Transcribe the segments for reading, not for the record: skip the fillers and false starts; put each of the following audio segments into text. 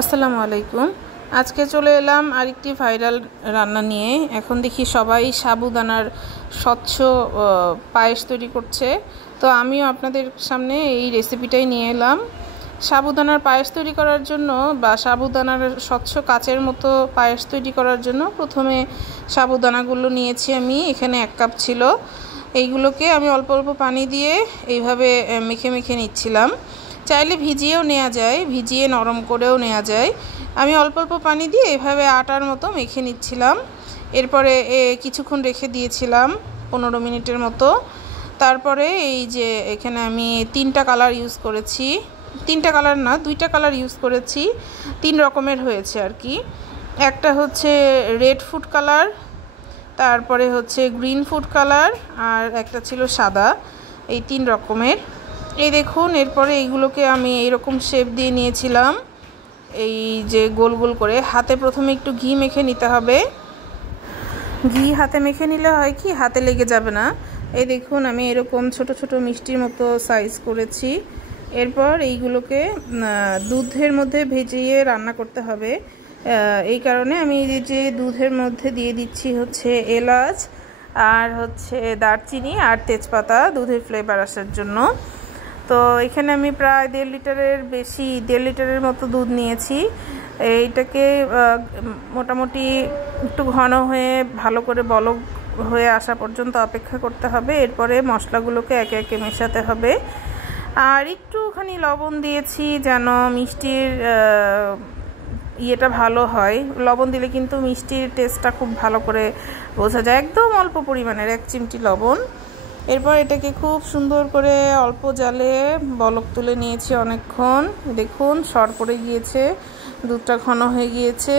আসসালামু আলাইকুম। আজকে চলে এলাম আরেকটি ভাইরাল রান্না নিয়ে। এখন দেখি সবাই সাবুদানার স্বচ্ছ পায়েস তৈরি করছে, তো আমিও আপনাদের সামনে এই রেসিপিটাই নিয়ে এলাম। সাবুদানার পায়েস তৈরি করার জন্য বা সাবুদানার স্বচ্ছ কাচের মতো পায়েস তৈরি করার জন্য প্রথমে সাবুদানাগুলো নিয়েছি আমি। এখানে 1 কাপ ছিল। এইগুলোকে আমি অল্প অল্প পানি দিয়ে এইভাবে মেখে মেখে নিচ্ছিলাম। চাইলে ভিজিয়েও নেওয়া যায়, ভিজিয়ে নরম করেও নেওয়া যায়। আমি অল্প অল্প পানি দিয়ে এভাবে আটার মতো মেখে নিচ্ছিলাম। এরপরে কিছুক্ষণ রেখে দিয়েছিলাম 15 মিনিটের মতো। তারপরে এই যে এখানে আমি 3টা কালার ইউজ করেছি, 3টা কালার না 2টা কালার ইউজ করেছি। 3 রকমের হয়েছে আর কি। একটা হচ্ছে রেড ফুড কালার, তারপরে হচ্ছে গ্রিন ফুড কালার, আর একটা ছিল সাদা। এই 3 রকমের। এই দেখুন, এরপরে এইগুলোকে আমি এইরকম শেপ দিয়ে নিয়েছিলাম। এই যে গোল গোল করে হাতে প্রথমে একটু ঘি মেখে নিতে হবে। ঘি হাতে মেখে নিলে হয় কি, হাতে লেগে যাবে না। এই দেখুন, আমি এরকম ছোট ছোট মিষ্টির মতো সাইজ করেছি। এরপর এইগুলোকে দুধের মধ্যে ভেজিয়ে রান্না করতে হবে। এই কারণে আমি এই যে দুধের মধ্যে দিয়ে দিচ্ছি হচ্ছে এলাচ, আর হচ্ছে দারচিনি আর তেজপাতা, দুধের ফ্লেভার আসার জন্য। তো এখানে আমি প্রায় 1.5 লিটারের বেশি, 1.5 লিটারের মতো দুধ নিয়েছি। এইটাকে মোটামুটি একটু ঘন হয়ে ভালো করে বলক হয়ে আসা পর্যন্ত অপেক্ষা করতে হবে। এরপরে মশলাগুলোকে একে একে মেশাতে হবে। আর একটুখানি লবণ দিয়েছি যেন মিষ্টির ইয়েটা ভালো হয়। লবণ দিলে কিন্তু মিষ্টির টেস্টটা খুব ভালো করে বোঝা যায়। একদম অল্প পরিমাণের 1 চিমটি লবণ। এরপর এটাকে খুব সুন্দর করে অল্প জালে বলক তুলে নিয়েছি অনেকক্ষণ। দেখুন সর পড়ে গিয়েছে, দুধটা ঘন হয়ে গিয়েছে।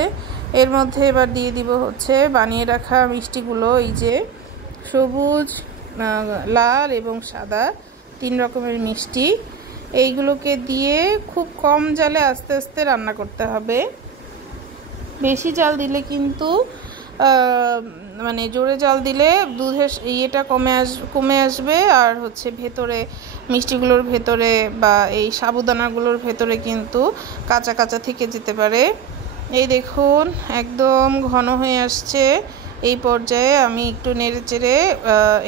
এর মধ্যে এবার দিয়ে দিব হচ্ছে বানিয়ে রাখা মিষ্টিগুলো। এই যে সবুজ, লাল এবং সাদা 3 রকমের মিষ্টি। এইগুলোকে দিয়ে খুব কম জালে আস্তে আস্তে রান্না করতে হবে। বেশি জাল দিলে কিন্তু মানে জোরে জাল দিলে দুধের ইয়েটা কমে আসবে, আর হচ্ছে ভেতরে মিষ্টিগুলোর ভেতরে বা এই সাবুদানাগুলোর ভেতরে কিন্তু কাঁচা কাঁচা থেকে যেতে পারে। এই দেখুন একদম ঘন হয়ে আসছে। এই পর্যায়ে আমি একটু নেড়ে চেড়ে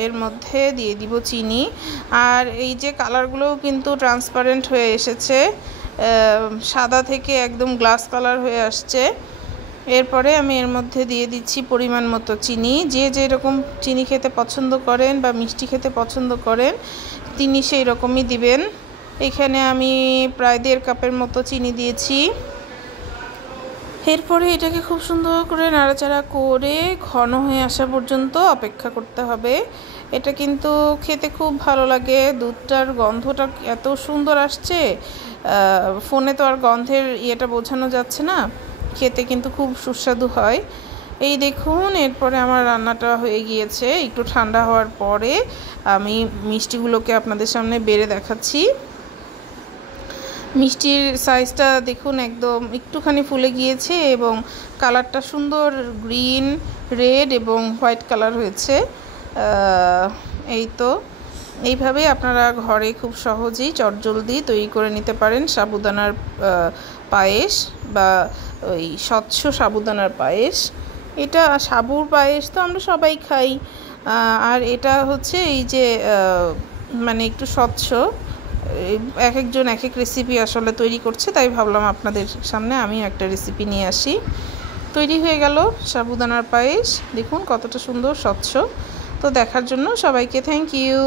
এর মধ্যে দিয়ে দিব চিনি। আর এই যে কালারগুলোও কিন্তু ট্রান্সপারেন্ট হয়ে এসেছে, সাদা থেকে একদম গ্লাস কালার হয়ে আসছে। এরপরে আমি এর মধ্যে দিয়ে দিচ্ছি পরিমাণ মতো চিনি। যে যেরকম চিনি খেতে পছন্দ করেন বা মিষ্টি খেতে পছন্দ করেন তিনি সেই রকমই দিবেন। এখানে আমি প্রায় 1.5 কাপের মতো চিনি দিয়েছি। এরপরে এটাকে খুব সুন্দর করে নাড়াচাড়া করে ঘন হয়ে আসা পর্যন্ত অপেক্ষা করতে হবে। এটা কিন্তু খেতে খুব ভালো লাগে। দুধটার গন্ধটা এত সুন্দর আসছে, ফোনে তো আর গন্ধের ইয়েটা বোঝানো যাচ্ছে না, খেতে কিন্তু খুব সুস্বাদু হয়। এই দেখুন, এরপরে আমার রান্নাটা হয়ে গিয়েছে। একটু ঠান্ডা হওয়ার পরে আমি মিষ্টিগুলোকে আপনাদের সামনে বেড়ে দেখাচ্ছি। মিষ্টির সাইজটা দেখুন একদম একটুখানি ফুলে গিয়েছে এবং কালারটা সুন্দর গ্রিন, রেড এবং হোয়াইট কালার হয়েছে। এই তো এইভাবে আপনারা ঘরে খুব সহজেই চটজলদি তৈরি করে নিতে পারেন সাবুদানার পায়েস বা ওই স্বচ্ছ সাবুদানার পায়েস। এটা সাবুর পায়েস তো আমরা সবাই খাই, আর এটা হচ্ছে এই যে মানে একটু স্বচ্ছ। এক একজন এক এক রেসিপি আসলে তৈরি করছে, তাই ভাবলাম আপনাদের সামনে আমিও একটা রেসিপি নিয়ে আসি। তৈরি হয়ে গেল সাবুদানার পায়েস। দেখুন কতটা সুন্দর স্বচ্ছ। তো দেখার জন্য সবাইকে থ্যাংক ইউ।